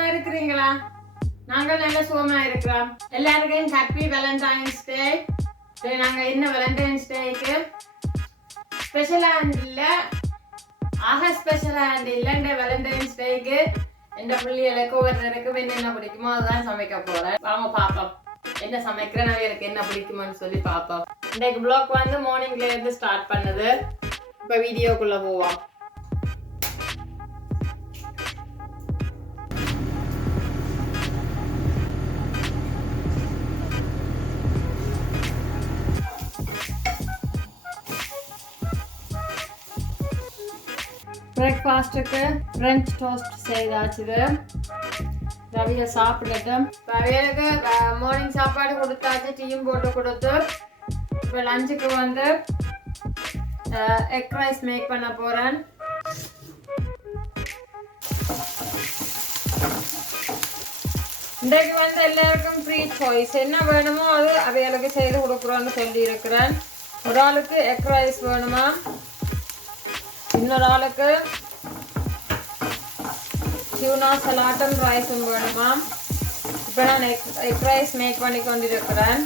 சுகமா இருக்கிறீங்களா? நாங்கள் நல்ல சுகமா இருக்கிறோம். எல்லாருக்கும் ஹாப்பி வேலண்டைன்ஸ் டே. நாங்க என்ன வேலண்டைன்ஸ் டேக்கு ஸ்பெஷலா இல்ல, ஆக ஸ்பெஷலா இல்ல. இந்த வேலண்டைன்ஸ் டேக்கு எந்த பிள்ளைகளுக்கு ஒவ்வொருத்தருக்கு என்னென்ன பிடிக்குமோ அதுதான் சமைக்க போறேன். வாங்க பாப்போம் என்ன சமைக்கிறேன், எனக்கு என்ன பிடிக்குமோன்னு சொல்லி பாப்போம். இன்றைக்கு வ்ளாக் வந்து மார்னிங்ல இருந்து ஸ்டார்ட் பண்ணுது. இப்ப வீடியோக்குள்ள போவோம். பிரேக்ஃபாஸ்ட்டுக்கு ஃப்ரெஞ்ச் டோஸ்ட் செய்தாச்சுது. ரவியை சாப்பிடட்டும். ரவியலுக்கு மார்னிங் சாப்பாடு கொடுத்தாச்சு, டீயும் போட்டு கொடுத்து. இப்போ லஞ்சுக்கு வந்து எக் ரைஸ் மேக் பண்ண போகிறேன். இன்றைக்கு வந்து எல்லாருக்கும் ஃப்ரீ சாய்ஸ், என்ன வேணுமோ அது அவைகளுக்கு செய்து கொடுக்குறோன்னு சொல்லி இருக்கிறேன். ஒரு ஆளுக்கு எக் ரைஸ் வேணுமா, இன்னொரு ஆளுக்கு டியூனா சலாட்டும் ரைஸும் வேணுமா. இப்போ நான் எக் ரைஸ் மேக் பண்ணி கொண்டிருக்கிறேன்.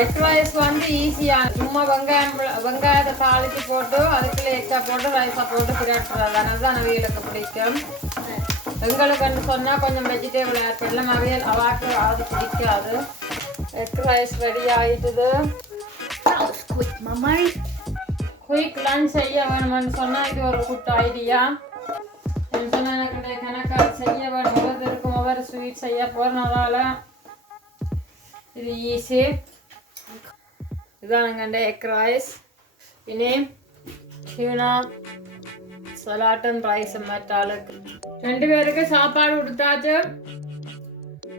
எக் ரைஸ் வந்து ஈஸியாக சும்மா வெங்காயத்தை தாளித்து போட்டு அதுக்குள்ளே எக்கா போட்டு ரைஸை போட்டு பிரட்டுறது, அதுதான் அவியலுக்கு பிடிக்கும். எங்களுக்குன்னு சொன்னால் கொஞ்சம் வெஜிடேபிள் ஆட் பண்ணலாம், அவியல் அவாக்கு அது பிடிக்காது. எக் ரைஸ் ரெடி ஆகிட்டுது. குயிக் லஞ்ச் செய்ய வேணும்னு சொன்னால் இது ஒரு குட் ஐடியா. எனக்கு கணக்காக செய்ய வேணும், ஒவ்வொருத்தருக்கும் ஒவ்வொரு ஸ்வீட் செய்ய போகிறனால இது ஈஸி. இதுதான் எங்கள் எக் ரைஸ். இனி டியூனா சலாட்டன் ரைஸ் மற்றாளுக்கு 2 பேருக்கு சாப்பாடு கொடுத்தாச்சு.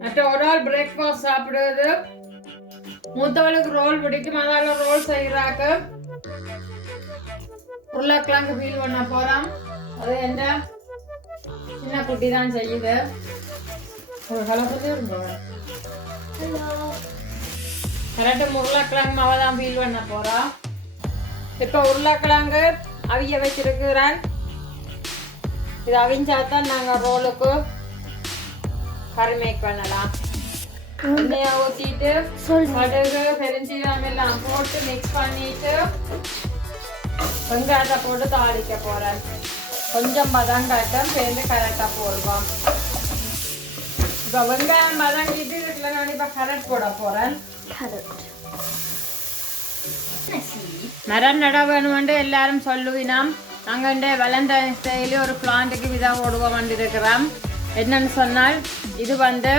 மற்ற ஒரு ஆள் பிரேக்ஃபாஸ்ட் சாப்பிடுவது. மூத்தவளுக்கு ரோல் பிடிக்கும், அதால ரோல் செய்கிறாக்கு. உருளைக்கிழங்கு பீல் பண்ண போறோம். அது எந்த சின்ன குட்டி தான் செய்யுது. கரெக்டு உருளைக்கிழங்கு அவ தான் பீல் பண்ண போறா. இப்ப உருளைக்கிழங்கு அவிய வச்சிருக்கிறேன். இது அவிஞ்சாதான் நாங்க ரோலுக்கு கறி மேக் பண்ணலாம். எண்ணெயை ஊற்றிட்டு கடுகு பெருஞ்சீரகம் எல்லாம் போட்டு மிக்ஸ் பண்ணிட்டு வெங்காயத்தை போட்டு தாளிக்க போறேன். கொஞ்சம் பதங்காட்டம் சேர்ந்து கரெக்டாக போடுவோம். இப்போ வெங்காயம் பதங்கிட்டு இதுல நான் இப்போ கரெக்ட் போட போறேன். மரம் நட வேணுமென்று எல்லாரும் சொல்லுவினோம். நாங்கள் வேலண்டைன்ஸ் டேல ஒரு பிளான்ட்டுக்கு விதா ஓடுவோம் இருக்கிறோம். என்னன்னு சொன்னால் இது வந்து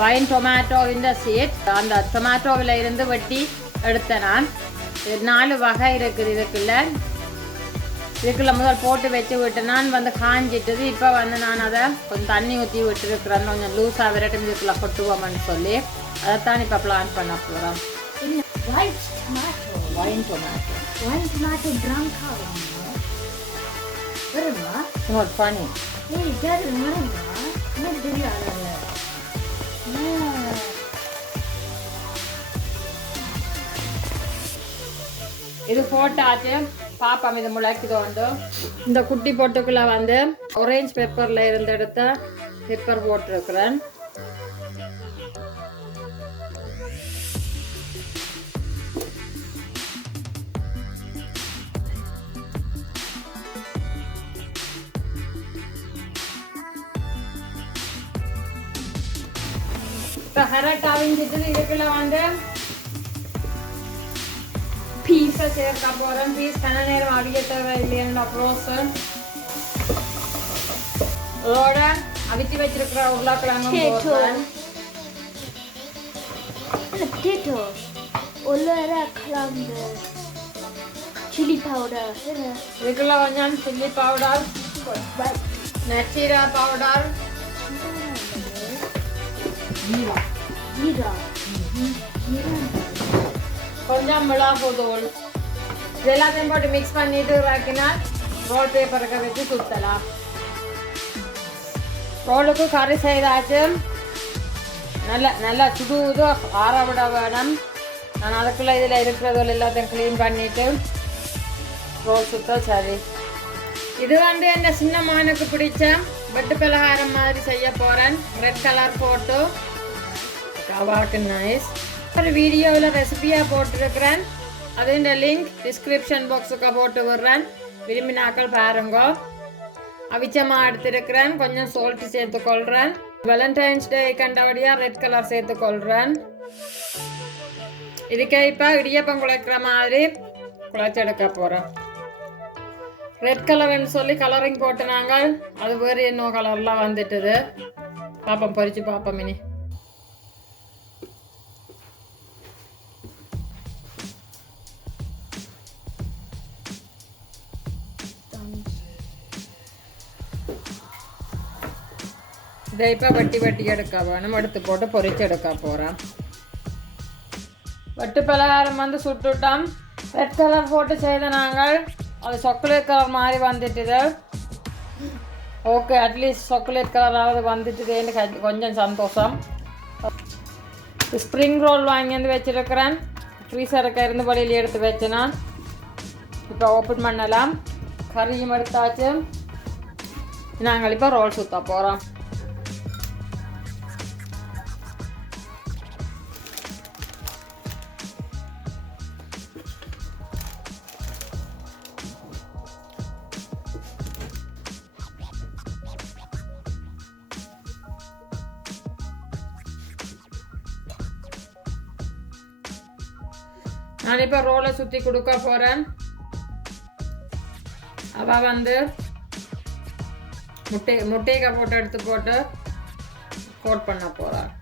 வைன் டொமேட்டோவின் சீட். அந்த டொமேட்டோவில் இருந்து வெட்டி எடுத்தேன் நான். 4 வகை இருக்குது இதுக்குள்ள முதல் போட்டு வச்சு விட்டு நான் வந்து காஞ்சிட்டது. இப்போ வந்து நான் அதை கொஞ்சம் தண்ணி ஊற்றி விட்டுருக்குறேன், கொஞ்சம் லூஸாக விரட்டும் இதுக்குள்ள கொட்டுவோம்னு சொல்லி அதைத்தான் இப்போ பிளான் பண்ண போகிறோம். இது போட்டாச்சு, பாப்பா இது முளைக்குது. வந்து இந்த குட்டி பொட்டுக்குள்ள வந்து ஆரஞ்சு பெப்பர்ல இருந்து எடுத்த பெப்பர் போட்டிருக்கிறேன். இப்போ கரெக்ட் அவிஞ்சிட்டு இதுக்குள்ள வந்து பீஸை சேர்க்க போகிறேன். பீஸ் கன நேரம் அவிய தேவை இல்லையா ப்ரோசன். அதோட அவிச்சு வச்சிருக்கிற உருளைக்கிழங்கும் போடுறேன். சில்லி பவுடர், இதுக்குள்ள கொஞ்சம் சில்லி பவுடர், நச்சீரா பவுடர், கொஞ்சம் மிளகு தூள், இதெல்லாத்தையும் போட்டு மிக்ஸ் பண்ணிட்டு வைக்கினால் ரோல் பேப்பருக்கு வச்சு சுத்தலாம். ரோலுக்கு கறி செய்தாச்சு. நல்லா சுடுவது ஆற விட வேணும். நான் அதுக்குள்ளே இதில் இருக்கிறது எல்லாத்தையும் க்ளீன் பண்ணிட்டு ரோல் சுத்த சரி. இது வந்து இந்த சின்ன மானுக்கு பிடிச்ச வெட்டு பலகாரம் மாதிரி செய்ய போகிறேன். ரெட் கலர் போட்டு கவாக்கு நைஸ். ஒரு வீடியோவில் ரெசிபியாக போட்டிருக்கிறேன். அதுன்ற லிங்க் டிஸ்கிரிப்ஷன் பாக்ஸுக்கு போட்டு விடுறேன். விரும்பினாக்கள் பாருங்க. அவிச்சமாக எடுத்துருக்கிறேன். கொஞ்சம் சால்ட் சேர்த்துக்கொள்கிறேன். வேலண்டைன்ஸ் டே கண்டபடியாக ரெட் கலர் சேர்த்துக்கொள்கிறேன். இதுக்கு இப்போ இடியப்பம் குழைக்கிற மாதிரி குழைச்செடுக்க போகிறேன். ரெட் கலர்னு சொல்லி கலரிங் போட்டு நாங்கள் அது வேறு இன்னும் கலர்லாம் வந்துட்டுது. பாப்போம், பொறிச்சு பார்ப்போம். இனி இதை இப்போ வட்டி வட்டி எடுக்க வேணும். எடுத்து போட்டு பொறிச்சு எடுக்க போகிறேன். வட்டு பலகாரம் வந்து சுட்டுட்டோம். ரெட் கலர் போட்டு செய்த நாங்கள் அது சாக்லேட் கலர் மாதிரி வந்துட்டுது. ஓகே, அட்லீஸ்ட் சாக்லேட் கலராவது வந்துட்டுதுன்னு கொஞ்சம் சந்தோஷம். ஸ்ப்ரிங் ரோல் வாங்கி வந்து வச்சுருக்கிறேன். ஃப்ரீசருக்கு இருந்தபடியில் எடுத்து வச்சு நான் இப்போ ஓப்பன் பண்ணலாம். கறியும் எடுத்தாச்சு. நாங்கள் இப்போ ரோல் சுற்ற போகிறோம். நான் இப்போ ரோலை சுற்றி கொடுக்க போகிறேன். அவள் வந்து முட்டையை போட்டு எடுத்து போட்டு கோட் பண்ண போகிறாள்.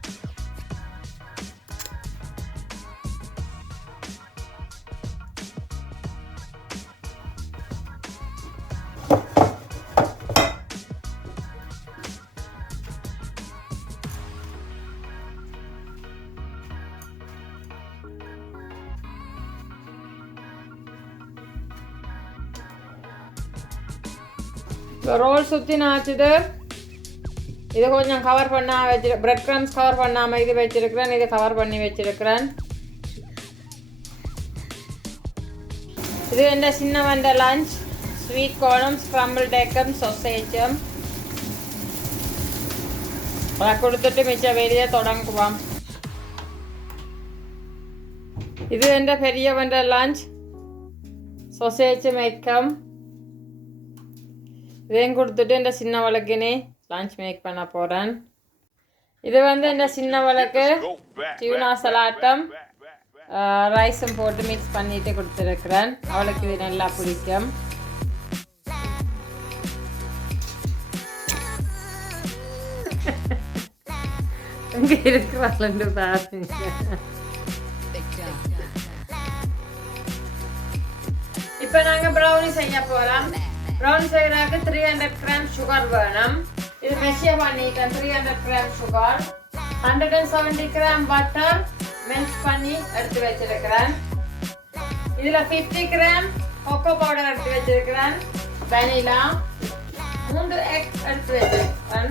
ரோல் சுற்றி நாச்சுது. இது கொஞ்சம் கவர் பண்ண பிரெட் க்ரம்ஸ் கவர் பண்ணாமல் இது வச்சிருக்கிறேன். இது கவர் பண்ணி வச்சிருக்கிறேன். இது என்ன சின்ன வந்த லஞ்ச். ஸ்வீட் கார்னும் ஸ்க்ரம்பிள் டேக்கும் சொசேஜும் அதை கொடுத்துட்டு மிச்சம் வெளியே தொடங்குவோம். இது என்ன பெரிய வந்த லஞ்ச். சொசேஜ் மேக்கம் இதையும் கொடுத்துட்டு இந்த சின்ன வழக்குன்னு லஞ்ச் மேக் பண்ண போகிறேன். இது வந்து இந்த சின்ன வழக்கு டியூனா சலாட்டம் ரைஸும் போட்டு மிக்ஸ் பண்ணிட்டு கொடுத்துருக்குறேன். அவளுக்கு இது நல்லா பிடிக்கும். இங்கே இருக்கிறாள் பாருங்க. இப்போ நாங்கள் ப்ரௌனி செய்ய போகிறோம். ப்ரௌனி செய்யறதுக்கு 300 கிராம் சுகர் வேணும். இது மெஷர் பண்ணிட்டேன். 300 gram sugar, 170 gram butter melt பண்ணி எடுத்து வச்சிருக்கிறேன். இதில் 50 கிராம் கொக்கோ பவுடர் எடுத்து வச்சிருக்கிறேன். வெனிலா 3 எக் எடுத்து வச்சிருக்கிறேன்.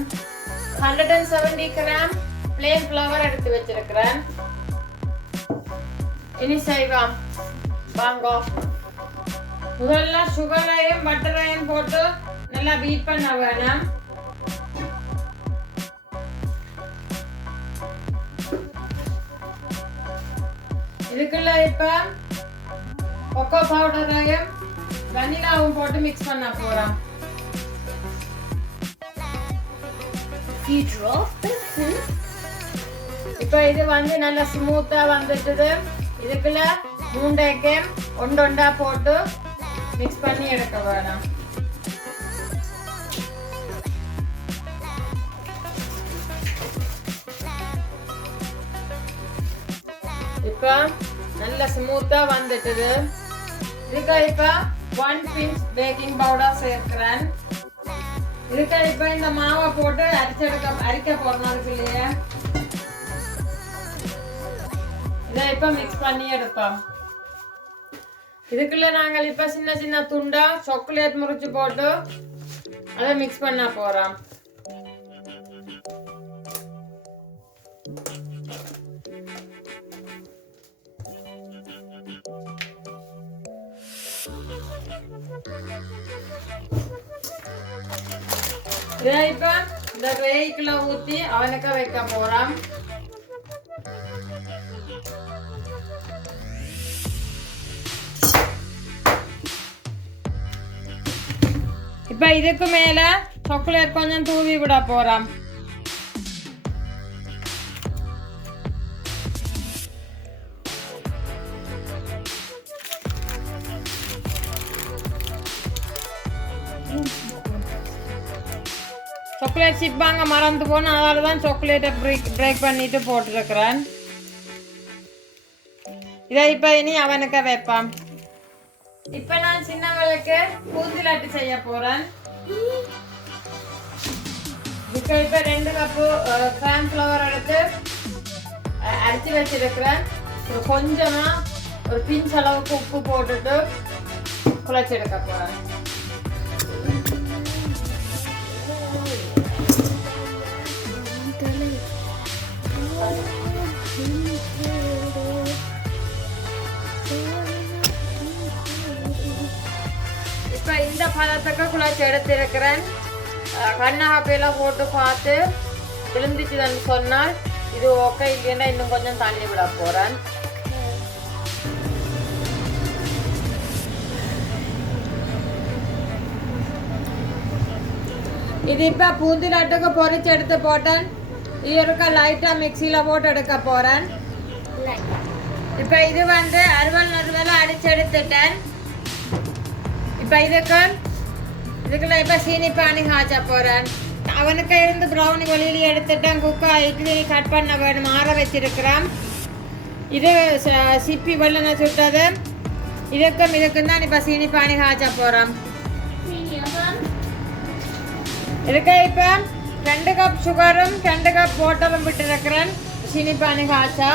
170 கிராம் பிளேன் ஃப்ளவர் எடுத்து வச்சிருக்கிறேன். இனி செய்வோம் வாங்க. முதல்ல சுகரையும் பட்டரையும் போட்டு நல்லா பீட் பண்ண வேணும். இதுக்குள்ள இப்ப கொக்கோ பவுடரையும் வெனிலாவும் போட்டு மிக்ஸ் பண்ண போறோம். இப்ப இது வந்து நல்லா ஸ்மூத்தா வந்துட்டுது. இதுக்குள்ள 3 எக்கையும் ஒண்டா போட்டு மிக்ஸ் பண்ணி எடுக்க வேணும். இப்போ நல்ல ஸ்மூத்தா வந்துட்டுது. இதுக்கு இப்போ 1 பிஞ்ச் பேக்கிங் பவுடர் சேர்க்கிறேன். இதுக்கு இப்போ இந்த மாவை போட்டு அரிக்க போறோம். அதுக்கு இல்லையா இதை இப்போ மிக்ஸ் பண்ணி எடுப்போம். இதுக்குள்ள நாங்கள் இப்போ சின்ன சின்ன துண்டா சாக்லேட் முறிச்சு போட்டு அதை மிக்ஸ் பண்ண போறோம். இப்போ இந்த ரேக்குள்ள ஊற்றி அவனுக்கு வைக்க போகிறோம். இப்போ இதுக்கு மேலே சாக்லேட் கொஞ்சம் தூவி விட போகிறோம். சாக்லேட் சிப் வாங்க மறந்து போனேன், அதனால தான் சாக்லேட்டை பிரேக் பண்ணிட்டு போட்டுருக்கிறேன். இதை இப்போ இனி அவனுக்கு வைப்பான். இப்போ நான் சின்னவளுக்கு பூந்தி லட்டு செய்ய போகிறேன். இப்போ 2 கப்பு கார்ன்ஃப்ளவர் எடுத்து அரைச்சி வச்சிருக்கிறேன். கொஞ்சமாக ஒரு பிஞ்ச் அளவுக்கு உப்பு போட்டுட்டு குழச்சி எடுக்க போகிறேன். இப்போ இந்த பழத்துக்கு குழச்சி எடுத்திருக்கிறேன். கண்ணாப்பிலாம் போட்டு பார்த்து விழுந்துச்சுன்னு சொன்னால் இது ஓகே, இல்லைன்னா இன்னும் கொஞ்சம் தண்ணி விட போகிறேன். இது இப்போ பூந்தி லட்டுக்கு பொரிச்சு எடுத்து போட்டேன். இது இருக்க லைட்டாக மிக்சியில் போட்டு எடுக்க போகிறேன். இப்போ இது வந்து அறுவல் அடிச்சு எடுத்துட்டேன். இப்போ இதுக்குள்ள இப்போ சீனி பானி காய்ச்ச போகிறேன். அவனுக்கு இருந்து ப்ரௌனி வெளியில எடுத்துட்டேன். இட்லி கட் பண்ண வேணும், ஆற வச்சிருக்கிறேன். இது சிப்பி வெள்ளனை சுட்டது. இதுக்கும் தான் இப்போ சீனி பானி காய்ச்ச போகிறோம். இதுக்கு இப்போ 2 கப் சுகரும் 2 கப் வாட்டரும் விட்டுருக்கிறேன். சீனி பானி காய்ச்சா.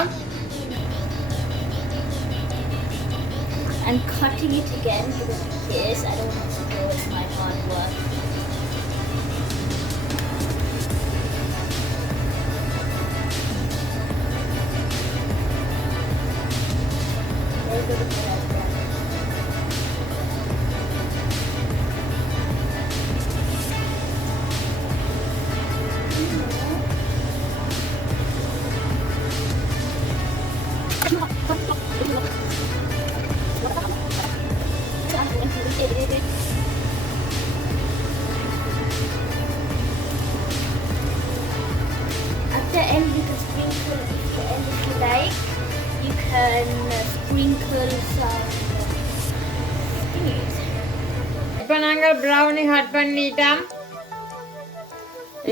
I'm cutting it again because of this. I don't want to go with my hard work. At the end you can sprinkle, at the end if you like, you can sprinkle some thingies. இப்போ நாங்கள் brownie cut பண்ணிட்டோம்.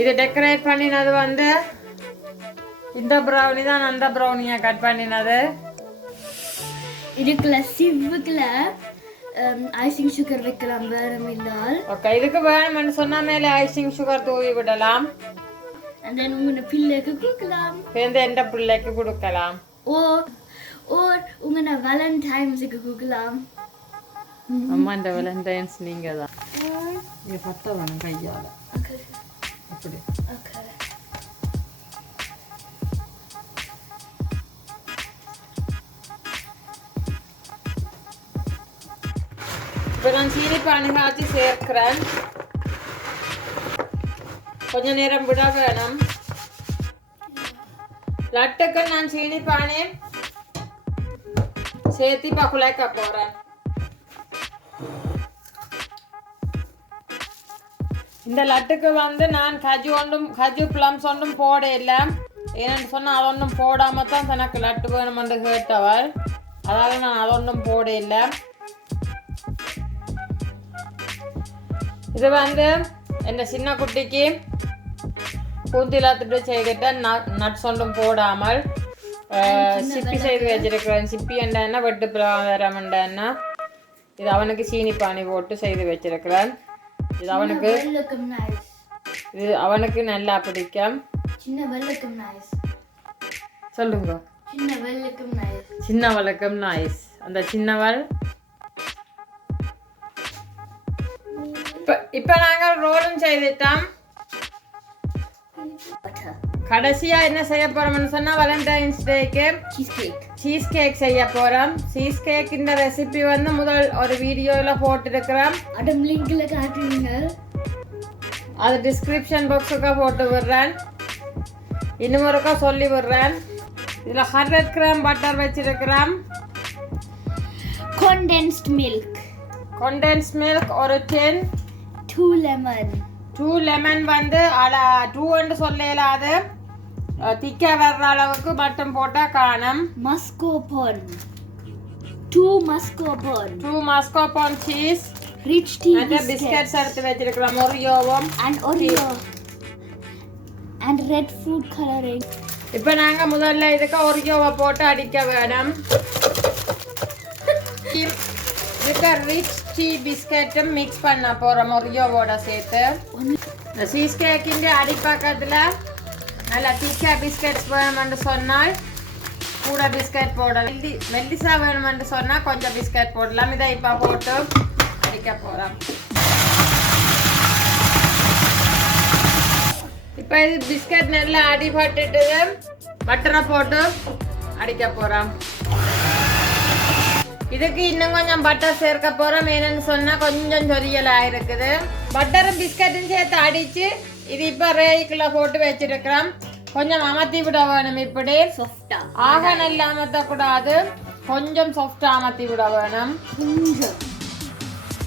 இது decorate பண்ணினது வந்து இந்த brownie தான், அந்த ப்ரௌனியை cut பண்ணினது. இதுக்குள்ள சிவ்வுக்குள்ள ஐசிங் சுகர் வைக்கலாம் வேணுமில்லால். ஓகே, இதுக்கு வேணும்னு சொன்னா மேலே ஐசிங் சுகர் தூவி விடலாம். And then உங்க பிள்ளைக்கு கொடுக்கலாம். சேர்ந்து எந்த பிள்ளைக்கு கொடுக்கலாம். ஓர் உங்க வேலண்டைன்ஸுக்கு கொடுக்கலாம். அம்மா இந்த வேலண்டைன்ஸ் நீங்க தான். இது பத்த வேணும் கையால. Okay. அப்படி. Okay. இப்போ நான் சீனி பானி காய்ச்சி சேர்க்கிறேன். கொஞ்ச நேரம் விட வேணும். லட்டுக்கு நான் சீனி பானி சேர்த்து இப்போ குழைக்க போகிறேன். இந்த லட்டுக்கு வந்து நான் கஜு ப்ளம்ஸ் ஒன்றும் போட இல்லை. ஏன்னு சொன்னால் அது ஒன்றும் போடாமல் தான் எனக்கு லட்டு வேணுமென்று கேட்டவர். அதாவது நான் அது ஒன்றும் போட இல்லை. இது வந்து என் சின்ன குட்டிக்கு பூந்திலாத்துட்டு செய்கிட்ட நட்ஸ் ஒன்றும் போடாமல் சிப்பி செய்து வச்சிருக்கிறேன். சிப்பி என்ன வெட்டு பிரகாரம் என்ன இது அவனுக்கு சீனி பானி போட்டு செய்து வச்சிருக்கிறேன். இது அவனுக்கு நல்லா பிடிக்கும். சொல்லுங்க. சின்னவளுக்கும் நைஸ். அந்த சின்னவள் இப்ப நாங்கள் ரோலும் செய்துட்டோம். கடைசியா என்ன செய்ய போறோம்னு சொன்னா வேலண்டைன்ஸ் டேக்கு சீஸ் கேக் செய்ய போறோம். சீஸ் கேக் இந்த ரெசிபி வந்து முதல் ஒரு வீடியோல போட்டுருக்கிறோம். அடம் லிங்க்ல காட்டுவீங்க. அது டிஸ்கிரிப்ஷன் பாக்ஸுக்கு போட்டு விடுறேன். இன்னும் ஒருக்கா சொல்லி விடுறேன். இதில் 100 கிராம் பட்டர் வச்சிருக்கிறேன். Condensed milk. Condensed milk ஒரு 10. 2 lemon. 2 லெமன் வந்து 2 சொல்ல இயலாது. திக்கா வர்ற அளவுக்கு மட்டும் போட்டால் காணும். Mascarpone. 2 mascarpone. 2 mascarpone cheese. Rich tea biscuits எடுத்து வச்சிருக்கிறோம். ஒரியோவும் and Oreo. And red food coloring. இப்போ நாங்க முதல்ல இதுக்கு ஒரியோவை போட்டு அடிக்க வேணும். இதுக்கு ரிச் டீ பிஸ்கட்டும் மிக்ஸ் பண்ண போறோம் ஒரியோவோட சேர்த்து. இந்த சீஸ் கேக்கிന്റെ அடிப்பக்கத்துல நல்ல திக்கா பிஸ்கட்ஸ் வேணும்னு சொன்னால் கூட பிஸ்கட் போடலாம். மெல்லிசா வேணும்னு சொன்னா கொஞ்சம் பிஸ்கட் போடலாம். இதை இப்போ போட்டு அடிக்க போறோம். இப்போ இது பிஸ்கட் நல்லா அடிபட்டுட்டு பட்டரை போட்டு அடிக்க போறோம். இதுக்கு இன்னும் கொஞ்சம் பட்டர் சேர்க்க போறோம். என்னன்னு சொன்னா கொஞ்சம் சொரியலா இருக்குது. பட்டரும் பிஸ்கட்டும் சேர்த்து அடிச்சு இது இப்ப ரேக்குள்ள போட்டு வச்சிருக்கிறோம். கொஞ்சம் அமர்த்தி விட வேணும். இப்படி soft-ஆ ஆக நல்லா அமர்த்த கூடாது. கொஞ்சம் சாஃப்டா அமர்த்தி விட வேணும்.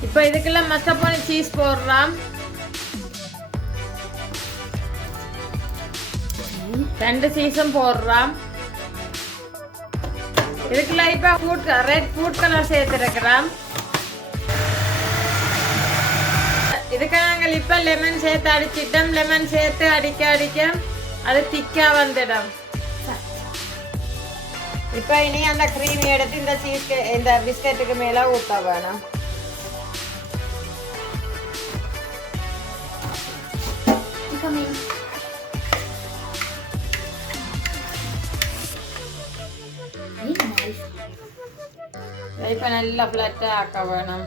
இப்ப இதுக்குள்ள மஸ்கப்போனே சீஸ் போடுறோம். 2 சீஸும் போடுறோம். இதுக்குள்ள இப்ப ரெட் ஃபுட் கலர் சேர்த்துருக்கிறோம். இதுக்கு நாங்கள் இப்ப லெமன் சேர்த்து அடிச்சிட்டோம். லெமன் சேர்த்து அடிக்க அடிக்க அது திக்கா வந்துடும். இப்ப இனி அந்த கிரீம் எடுத்து இந்த சீஸ்க்கு இந்த பிஸ்கட்டுக்கு மேல ஊத்த வேணும். இப்ப நல்லா பிளாட்டா ஆக்க வேணும்.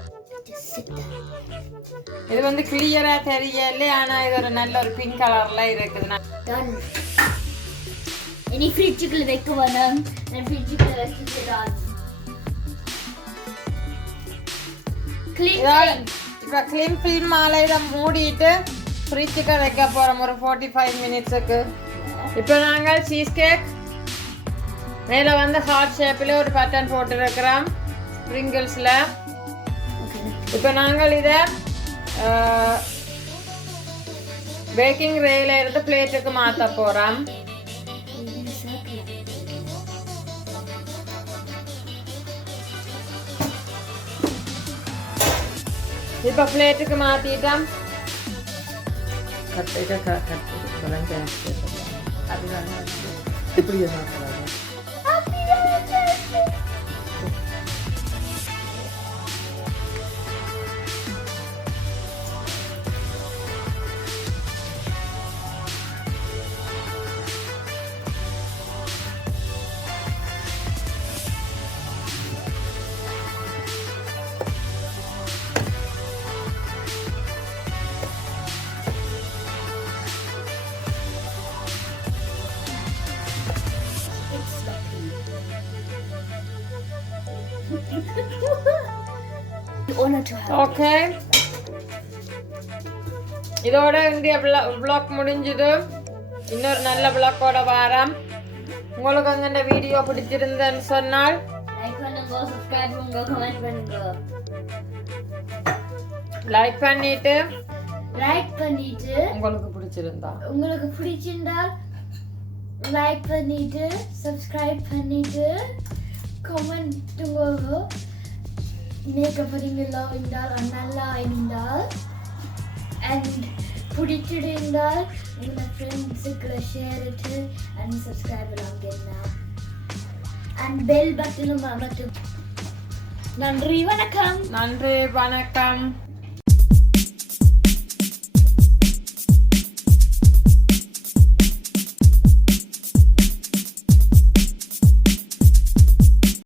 இது வந்து கிளியரா தெரியல. ஆனா இது ஒரு நல்ல ஒரு பிங்க் கலர்ல இருக்குது. இனி ஃப்ரிட்ஜுக்குள்ள வைக்க வேணும். நான் ஃப்ரிட்ஜுக்குள்ள வச்சிட்டேன். இப்ப க்ளீன் ஃபில்ம் மேல இதை மூடிட்டு ஃப்ரிட்ஜுக்கு வைக்க போறோம் ஒரு 45 மினிட்ஸுக்கு. இப்போ நாங்கள் சீஸ் கேக் மேல வந்து ஹார்ட் ஷேப்ல ஒரு பேட்டர்ன் போட்டு இருக்கிறோம் ஸ்ப்ரிங்கிள்ஸ்ல. இப்போ நாங்கள் இதை பேக்கிங் ரேல இருந்து பிளேட்டுக்கு மாற்ற போறோம். இப்போ பிளேட்டுக்கு மாத்திட்டோம். ஓகே, இதோட இந்திய vlog முடிஞ்சது. இன்னொரு நல்ல vlog-ஓட வாரம். உங்களுக்கு அந்த வீடியோ பிடிச்சிருந்தேன்னு சொன்னால் லைக் பண்ணுங்க, சப்ஸ்கிரைப் பண்ணுங்க, கமெண்ட் பண்ணுங்க. லைக் பண்ணிட்டு உங்களுக்கு பிடிச்சிருந்தால் லைக் பண்ணிட்டு சப்ஸ்கிரைப் பண்ணிட்டு கமெண்ட் பண்ணுங்க. மேக்கப்படுங்களா இருந்தால் நல்லா இருந்தால் அண்ட் பிடிச்சிருந்தால் உங்கள் ஃப்ரெண்ட்ஸுக்கு ஷேர் இட்டு அண்ட் சப்ஸ்கிரைப் பண்ணுங்க அண்ட் பெல் பட்டனும் அமர்த்து. நன்றி, வணக்கம்.